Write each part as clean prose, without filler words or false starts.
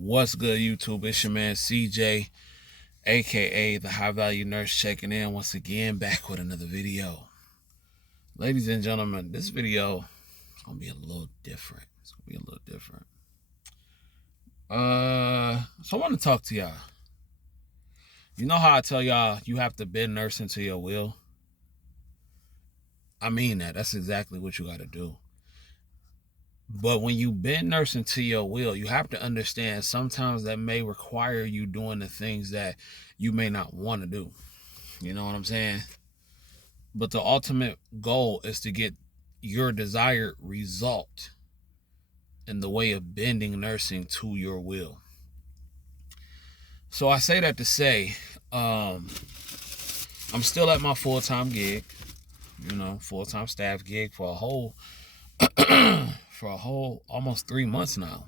What's good, YouTube? It's your man CJ, aka the High Value Nurse, checking in once again, back with another video. Ladies and gentlemen, this video is gonna be a little different. So I want to talk to y'all. You know how I tell y'all you have to bend nursing to your will? I mean that. That's exactly what you got to do. But when you bend nursing to your will, you have to understand sometimes that may require you doing the things that you may not want to do. You know what I'm saying? But the ultimate goal is to get your desired result in the way of bending nursing to your will. So I say that to say, I'm still at my full-time gig, full-time staff gig for a whole almost 3 months now.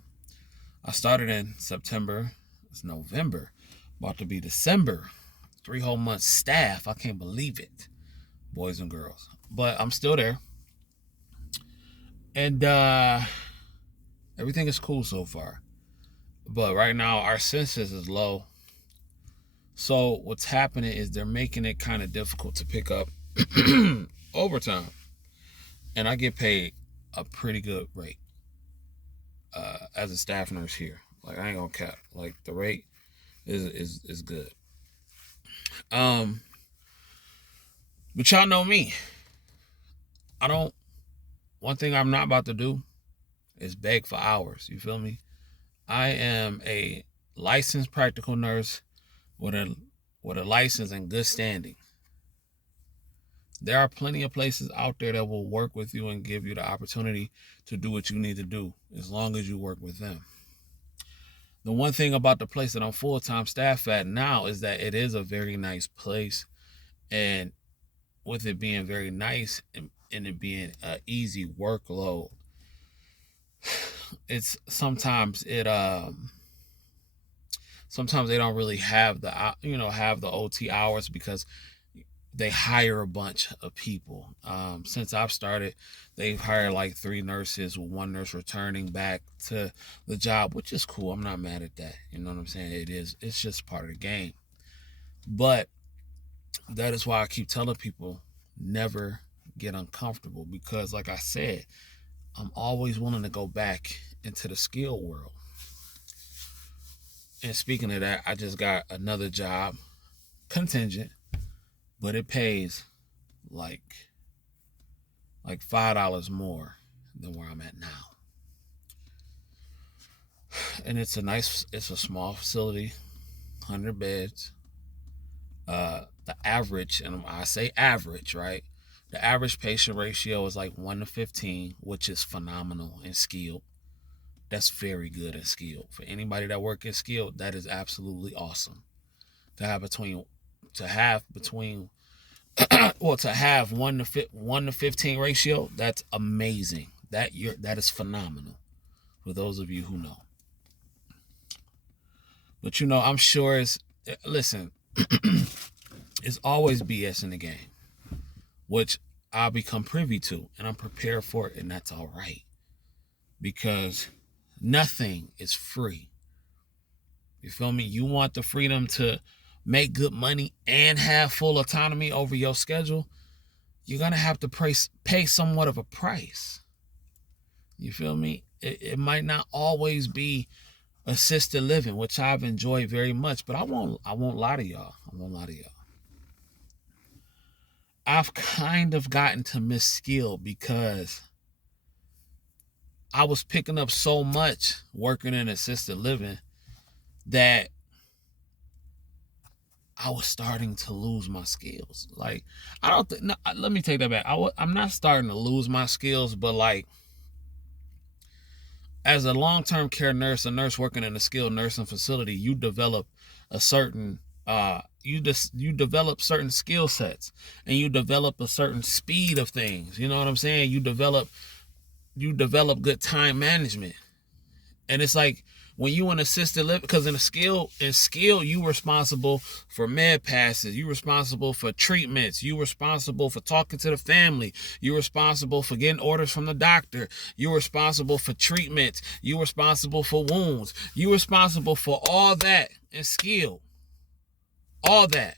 I started in September. It's November, about to be December. 3 whole months staff. I can't believe it, boys and girls. But I'm still there. And everything is cool so far. But right now our census is low. So what's happening is they're making it kind of difficult to pick up overtime. And I get paid a pretty good rate as a staff nurse here. Like, I ain't gonna cap. Like, the rate is good. But y'all know me. One thing I'm not about to do is beg for hours. You feel me? I am a licensed practical nurse with a license in good standing. There are plenty of places out there that will work with you and give you the opportunity to do what you need to do as long as you work with them. The one thing about the place that I'm full-time staff at now is that it is a very nice place. And with it being very nice and it being an easy workload, it's sometimes they don't really have the OT hours because they hire a bunch of people. Since I've started, they've hired like 3 nurses, with 1 nurse returning back to the job, which is cool. I'm not mad at that. You know what I'm saying? It's just part of the game. But that is why I keep telling people, never get uncomfortable, because like I said, I'm always willing to go back into the skill world. And speaking of that, I just got another job, contingent, but it pays like $5 more than where I'm at now. And it's a small facility, 100 beds. The average, and I say average, right? The average patient ratio is like 1-15, which is phenomenal and skilled. That's very good and skilled. For anybody that work in skilled, that is absolutely awesome. To have 1 to 15 ratio, that's amazing. That is phenomenal for those of you who know. But I'm sure listen, it's always BS in the game, which I'll become privy to, and I'm prepared for it, and that's all right, because nothing is free. You feel me? You want the freedom to make good money and have full autonomy over your schedule, you're going to have to pay somewhat of a price. You feel me? It might not always be assisted living, which I've enjoyed very much, but I won't lie to y'all. I've kind of gotten to miss skill because I was picking up so much working in assisted living that I was starting to lose my skills. Like, let me take that back. I'm not starting to lose my skills, but like, as a long-term care nurse, a nurse working in a skilled nursing facility, you develop a certain you develop certain skill sets, and you develop a certain speed of things. You know what I'm saying? You develop good time management. And it's like when you in assisted living, because in skill, you responsible for med passes, you responsible for treatments, you responsible for talking to the family, you responsible for getting orders from the doctor, you responsible for treatments, you responsible for wounds, you responsible for all that in skill. All that.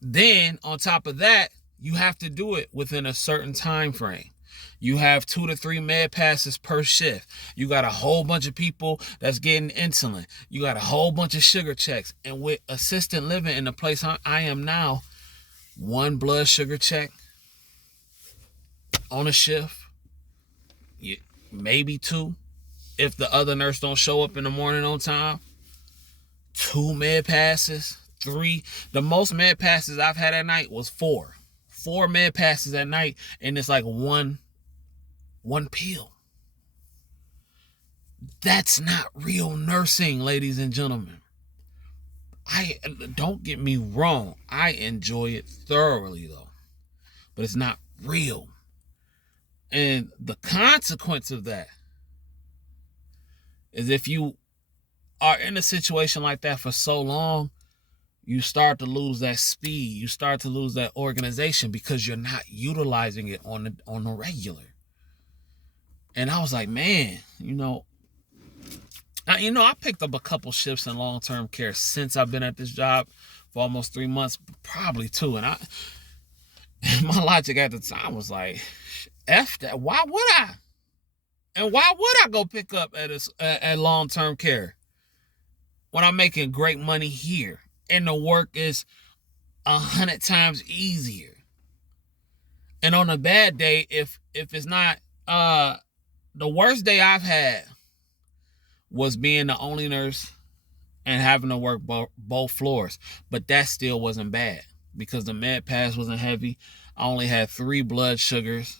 Then on top of that, you have to do it within a certain time frame. You have 2 to 3 med passes per shift. You got a whole bunch of people that's getting insulin. You got a whole bunch of sugar checks. And with assisted living in the place I am now, 1 blood sugar check on a shift, maybe 2 if the other nurse don't show up in the morning on time. 2 med passes, 3. The most med passes I've had at night was 4. 4 med passes at night, and it's like one pill. That's not real nursing, ladies and gentlemen. Don't get me wrong, I enjoy it thoroughly though, but it's not real. And the consequence of that is if you are in a situation like that for so long, you start to lose that speed. You start to lose that organization because you're not utilizing it on the regular. And I was like, man, I picked up a couple shifts in long-term care since I've been at this job for almost 3 months, probably 2. And my logic at the time was like, F that. Why would I? And why would I go pick up at long-term care when I'm making great money here and the work is 100 times easier? And on a bad day, if it's not, the worst day I've had was being the only nurse and having to work both floors. But that still wasn't bad because the med pass wasn't heavy. I only had 3 blood sugars.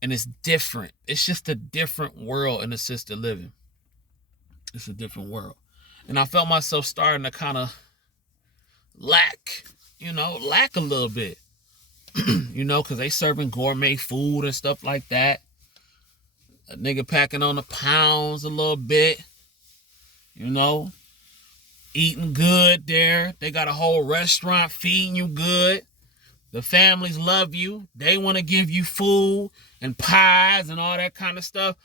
And it's different. It's just a different world in assisted living. It's a different world. And I felt myself starting to kind of lack a little bit. Because they serving gourmet food and stuff like that. A nigga packing on the pounds a little bit. Eating good there. They got a whole restaurant feeding you good. The families love you. They want to give you food and pies and all that kind of stuff.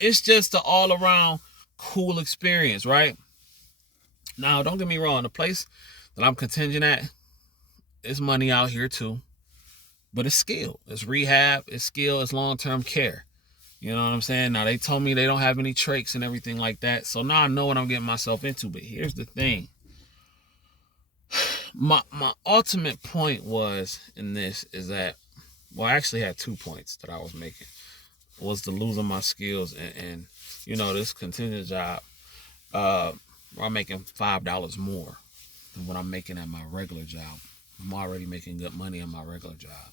It's just an all-around cool experience, right? Now, don't get me wrong. The place that I'm contingent at, it's money out here too. But it's skill. It's rehab. It's skill. It's long-term care. You know what I'm saying? Now, they told me they don't have any trachs and everything like that. So now I know what I'm getting myself into. But here's the thing. My ultimate point was in this is that, I actually had 2 points that I was making. Was the losing my skills and this contingent job where I'm making $5 more than what I'm making at my regular job. I'm already making good money at my regular job.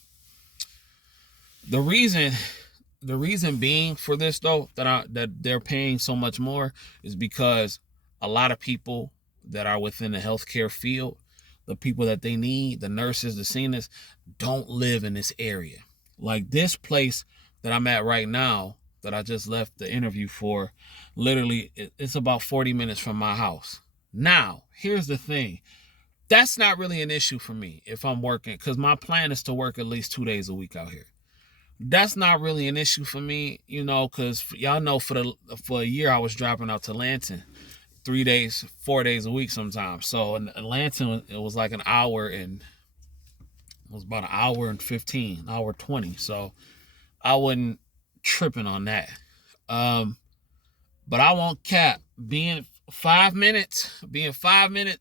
The reason being for this though, that they're paying so much more is because a lot of people that are within the healthcare field, the people that they need, the nurses, the seniors, don't live in this area. Like this place that I'm at right now, that I just left the interview for, literally, it's about 40 minutes from my house. Now, here's the thing. That's not really an issue for me if I'm working, because my plan is to work at least 2 days a week out here. That's not really an issue for me, because y'all know for a year I was driving out to Lansing 3 days, 4 days a week sometimes. So in Lansing, it was like an hour and it was about an hour and 15, hour 20. So I wasn't tripping on that. But I won't cap being 5 minutes,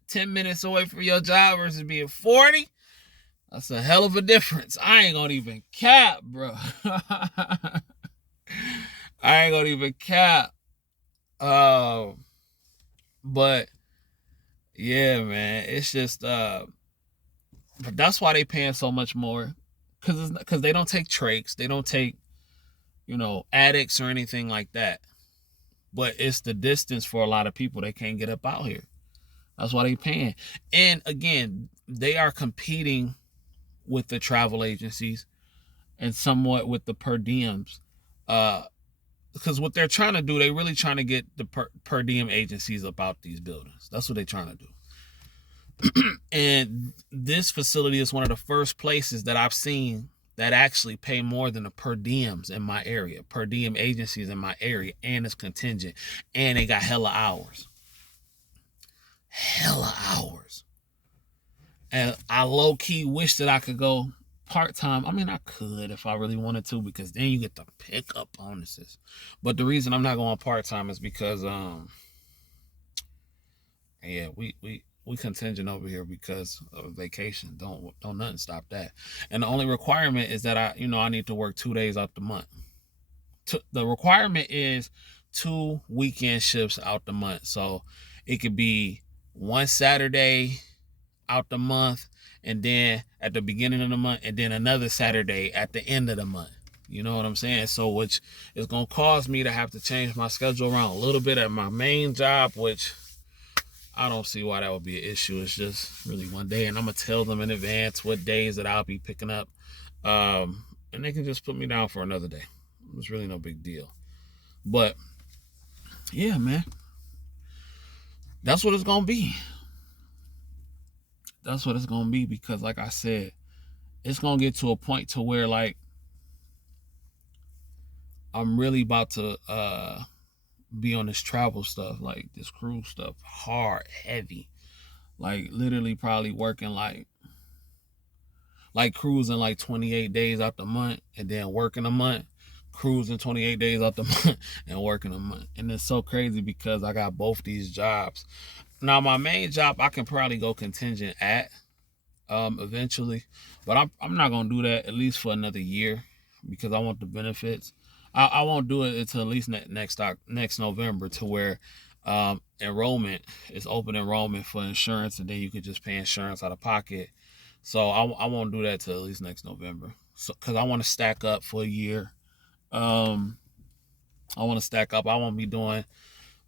10 minutes away from your job versus being 40. That's a hell of a difference. I ain't gonna even cap, bro. I ain't gonna even cap. But yeah, man, it's just but that's why they paying so much more, because they don't take trachs, they don't take addicts or anything like that. But it's the distance for a lot of people. They can't get up out here. That's why they paying. And again, they are competing with the travel agencies and somewhat with the per diems. because what they're trying to do, they really trying to get the per diem agencies about these buildings. That's what they're trying to do. And this facility is one of the first places that I've seen that actually pay more than the per diems in my area, per diem agencies in my area, and it's contingent, and they got hella hours. And I low-key wish that I could go part-time. I mean, I could if I really wanted to, because then you get the pickup bonuses. But the reason I'm not going part-time is because we contingent over here because of vacation. Don't nothing stop that. And the only requirement is that I need to work 2 days out the month. The requirement is 2 weekend shifts out the month. So it could be one Saturday out the month, and then at the beginning of the month, and then another Saturday at the end of the month. You know what I'm saying? So which is going to cause me to have to change my schedule around a little bit at my main job, which I don't see why that would be an issue. It's just really one day, and I'm going to tell them in advance what days that I'll be picking up. And they can just put me down for another day. It's really no big deal. But yeah, man, that's what it's going to be. That's what it's going to be, because like I said, it's going to get to a point to where like I'm really about to be on this travel stuff, like this cruise stuff, hard, heavy, like literally probably working like cruising like 28 days out the month, and then working a month, cruising 28 days out the month, and working a month. And it's so crazy because I got both these jobs. Now my main job I can probably go contingent at eventually, but I'm not gonna do that at least for another year, because I want the benefits. I won't do it until at least next November, to where enrollment is open enrollment for insurance, and then you could just pay insurance out of pocket. So I won't do that till at least next November. So because I want to stack up for a year. I want to stack up. I won't be doing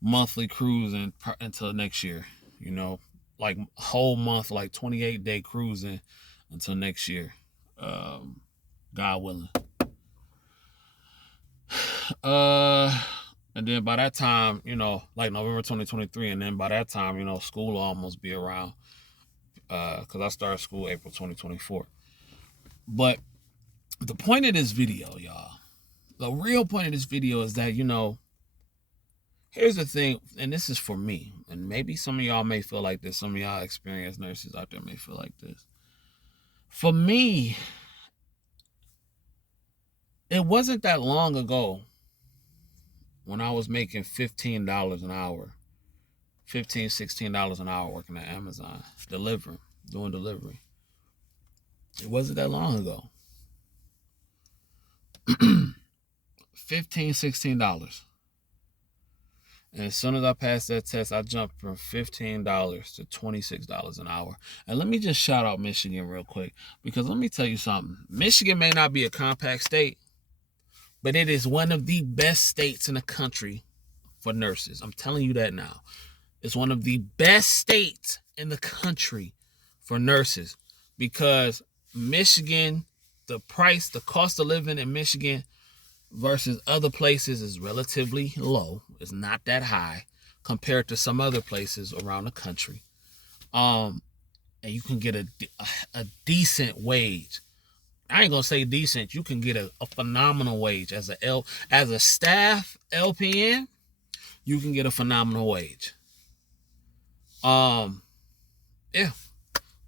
monthly cruising until next year. Like whole month, like 28-day cruising until next year. God willing. And then by that time, like November 2023, and then by that time, school will almost be around. Because I started school April 2024. But the point of this video, y'all, the real point of this video is that, here's the thing, and this is for me, and maybe some of y'all may feel like this, some of y'all experienced nurses out there may feel like this. For me, it wasn't that long ago when I was making $15 an hour, $15, $16 an hour working at Amazon, doing delivery. It wasn't that long ago. $15, $16. And as soon as I passed that test, I jumped from $15 to $26 an hour. And let me just shout out Michigan real quick, because let me tell you something. Michigan may not be a compact state, but it is one of the best states in the country for nurses. I'm telling you that now. It's one of the best states in the country for nurses, because Michigan, the cost of living in Michigan versus other places is relatively low. It's not that high compared to some other places around the country. And you can get a decent wage. I ain't gonna say decent. You can get a phenomenal wage as a staff LPN. You can get a phenomenal wage. Yeah,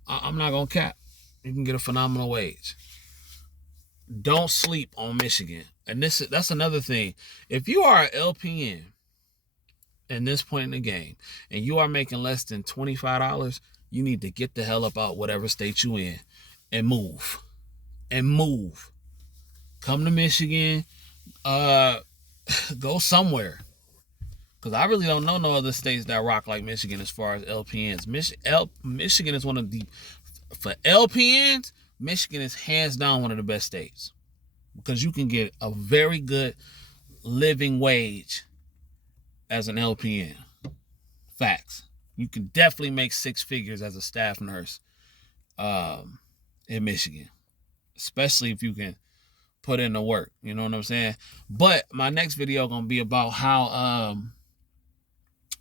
I'm not gonna cap. You can get a phenomenal wage. Don't sleep on Michigan. And that's another thing. If you are an LPN in this point in the game, and you are making less than $25, you need to get the hell up out whatever state you in and move. Come to Michigan. Go somewhere. Because I really don't know no other states that rock like Michigan as far as LPNs. Michigan is for LPNs, Michigan is hands down one of the best states, because you can get a very good living wage as an LPN. Facts. You can definitely make 6 figures as a staff nurse in Michigan, especially if you can put in the work. You know what I'm saying? But my next video gonna be about how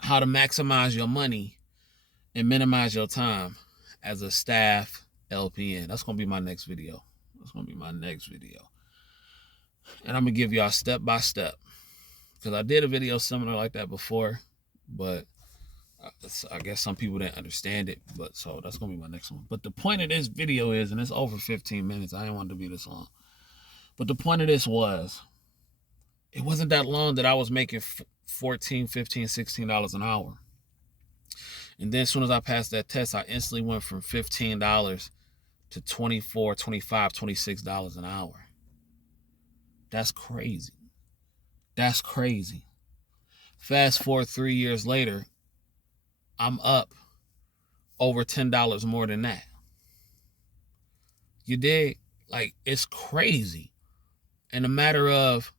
to maximize your money and minimize your time as a staff LPN. That's gonna be my next video. And I'm gonna give y'all step by step, because I did a video similar like that before, but I guess some people didn't understand it. But so that's gonna be my next one. But the point of this video is, and it's over 15 minutes. I didn't want it to be this long. But the point of this was, it wasn't that long that I was making $14, $15, $16 an hour. And then as soon as I passed that test, I instantly went from $15 to $24, $25, $26 an hour. That's crazy. That's crazy. Fast forward 3 years later, I'm up over $10 more than that. You dig? Like, it's crazy. In a matter of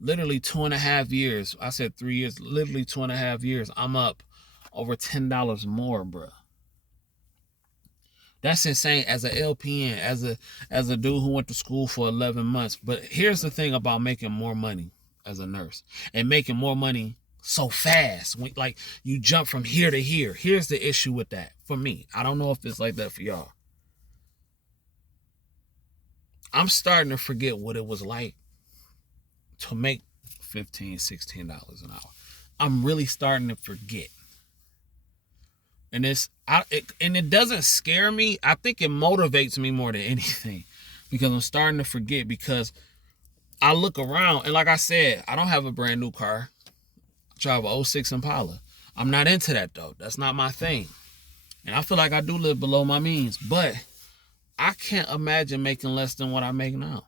literally 2.5 years, I said 3 years, literally 2.5 years, I'm up over $10 more, bro. That's insane as an LPN, as a dude who went to school for 11 months. But here's the thing about making more money as a nurse and making more money so fast. Like, you jump from here to here. Here's the issue with that for me. I don't know if it's like that for y'all. I'm starting to forget what it was like to make $15, $16 an hour. I'm really starting to forget. And it doesn't scare me. I think it motivates me more than anything, because I'm starting to forget, because I look around and, like I said, I don't have a brand new car. I drive a 06 Impala. I'm not into that though. That's not my thing. And I feel like I do live below my means, but I can't imagine making less than what I make now.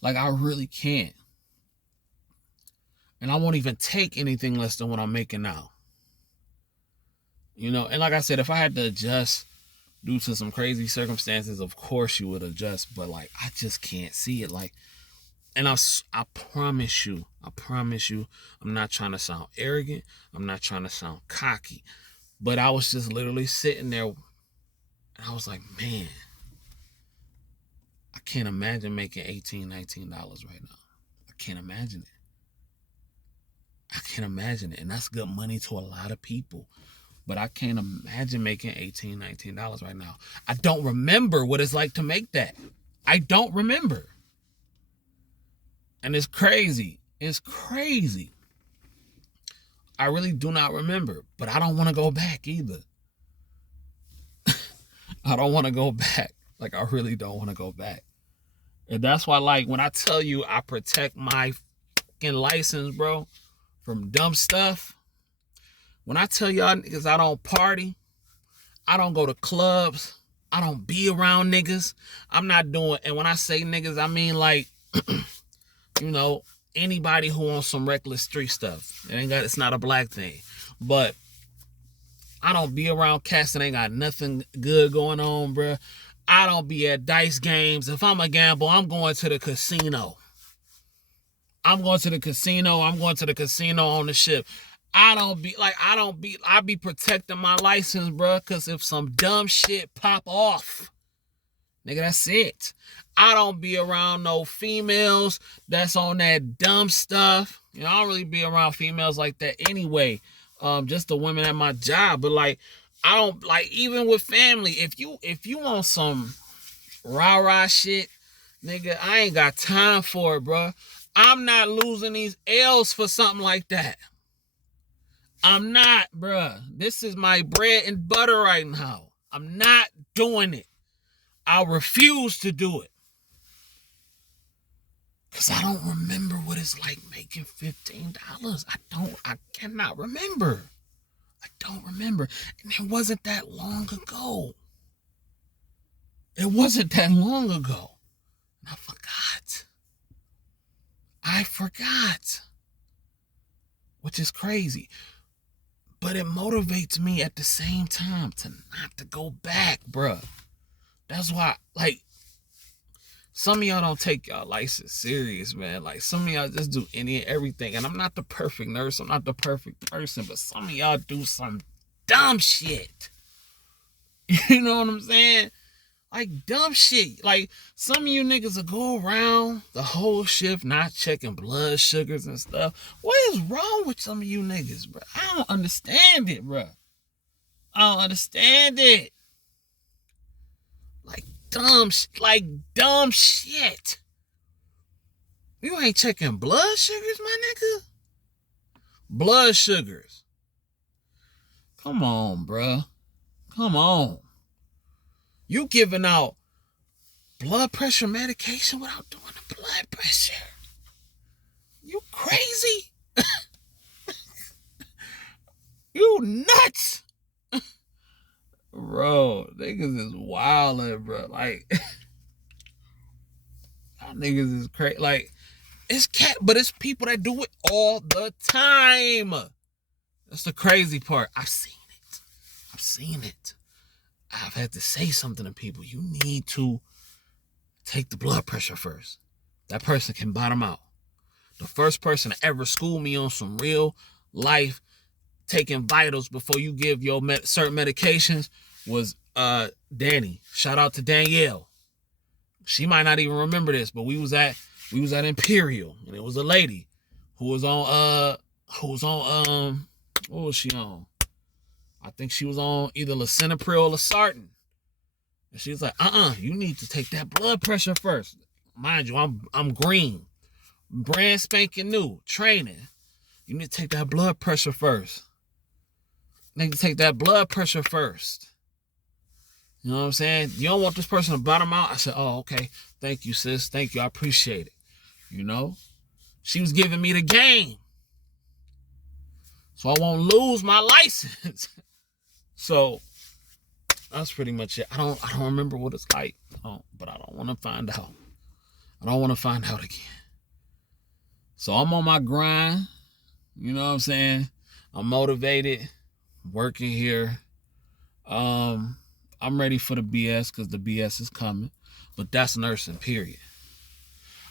Like, I really can't. And I won't even take anything less than what I'm making now. You know, and like I said, if I had to adjust due to some crazy circumstances, of course you would adjust. But, like, I just can't see it. Like, and I promise you, I'm not trying to sound arrogant. I'm not trying to sound cocky. But I was just literally sitting there, and I was like, man, I can't imagine making $18, $19 right now. I can't imagine it. And that's good money to a lot of people. But I can't imagine making $18, $19 right now. I don't remember what it's like to make that. I don't remember. And it's crazy. It's crazy. I really do not remember. But I don't want to go back either. I don't want to go back. Like, I really don't want to go back. And that's why, like, when I tell you I protect my fucking license, bro, from dumb stuff. When I tell y'all niggas I don't party, I don't go to clubs, I don't be around niggas, I'm not doing, and when I say niggas, I mean, like, you know, anybody who wants some reckless street stuff. It's not a black thing. But I don't be around cats that ain't got nothing good going on, bruh. I don't be at dice games. If I'm a gamble, I'm going to the casino. I on the ship. I be protecting my license, bro, because if some dumb shit pop off, nigga, that's it. I don't be around no females that's on that dumb stuff. You know, I don't really be around females like that anyway. Just the women at my job. But, like, I don't, like, even with family, if you want some rah-rah shit, nigga, I ain't got time for it, bro. I'm not losing these L's for something like that. I'm not, bruh. This is my bread and butter right now. I'm not doing it. I refuse to do it. Because I don't remember what it's like making $15. I cannot remember. I don't remember. And it wasn't that long ago. And I forgot. Which is crazy. But it motivates me at the same time to not to go back, bruh. That's why, like, some of y'all don't take y'all license serious, man. Like, some of y'all just do any and everything. And I'm not the perfect nurse. I'm not the perfect person. But some of y'all do some dumb shit. You know what I'm saying? Like dumb shit. Like some of you niggas will go around the whole shift not checking blood sugars and stuff. What is wrong with some of you niggas, bro? I don't understand it, bro. I don't understand it. Like dumb shit. You ain't checking blood sugars, my nigga? Blood sugars. Come on, bro. Come on. You giving out blood pressure medication without doing the blood pressure. You crazy? You nuts. Bro, niggas is wildin', bro. Like, y'all niggas is crazy. Like, it's but it's people that do it all the time. That's the crazy part. I've seen it. I've had to say something to people. You need to take the blood pressure first. That person can bottom out. The first person to ever school me on some real life taking vitals before you give your certain medications was Danny. Shout out to Danielle. She might not even remember this, but we was at Imperial, and it was a lady who was on what was she on? I think she was on either lisinopril or losartan. And she was like, you need to take that blood pressure first. Mind you, I'm green. Brand spanking new. Training. You need to take that blood pressure first. You need to take that blood pressure first. You know what I'm saying? You don't want this person to bottom out. I said, oh, okay. Thank you, sis. Thank you. I appreciate it. You know? She was giving me the game. So I won't lose my license. So that's pretty much it. I don't remember what it's like. But I don't want to find out. I don't want to find out again. So I'm on my grind. You know what I'm saying? I'm motivated. Working here. I'm ready for the BS because the BS is coming. But that's nursing, period.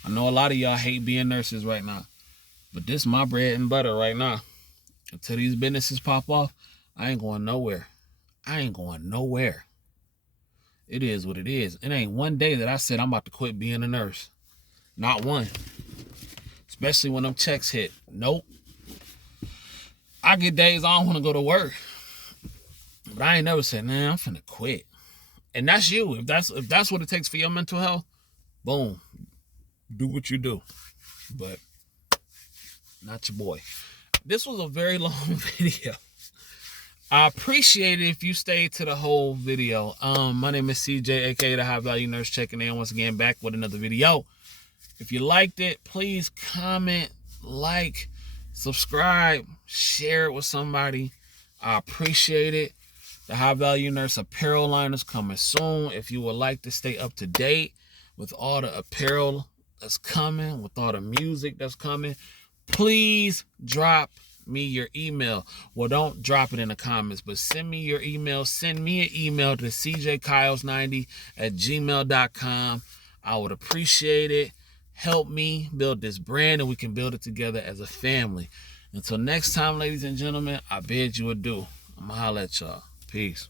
I know a lot of y'all hate being nurses right now. But this is my bread and butter right now. Until these businesses pop off, I ain't going nowhere. It is what it is. It ain't one day that I said I'm about to quit being a nurse. Not one. Especially when them checks hit. Nope. I get days I don't want to go to work. But I ain't never said, nah, I'm finna quit. And that's you. If that's what it takes for your mental health, boom. Do what you do. But not your boy. This was a very long video. I appreciate it if you stayed to the whole video. My name is CJ, aka the High Value Nurse, checking in once again back with another video. If you liked it, please comment, like, subscribe, share it with somebody. I appreciate it. The High Value Nurse apparel line is coming soon. If you would like to stay up to date with all the apparel that's coming, with all the music that's coming, please drop me your email. Well, don't drop it in the comments, but send me your email. Send me an email to cjkyles90@gmail.com. I would appreciate it. Help me build this brand, and we can build it together as a family. Until next time, ladies and gentlemen, I bid you adieu. I'm going to holler at y'all. Peace.